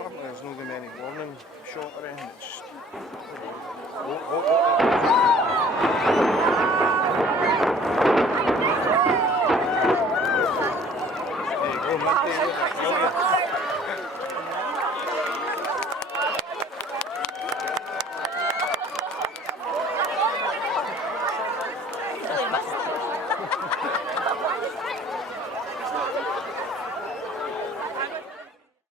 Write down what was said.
Apparently there's not going to be any warning shot or anything. It's just...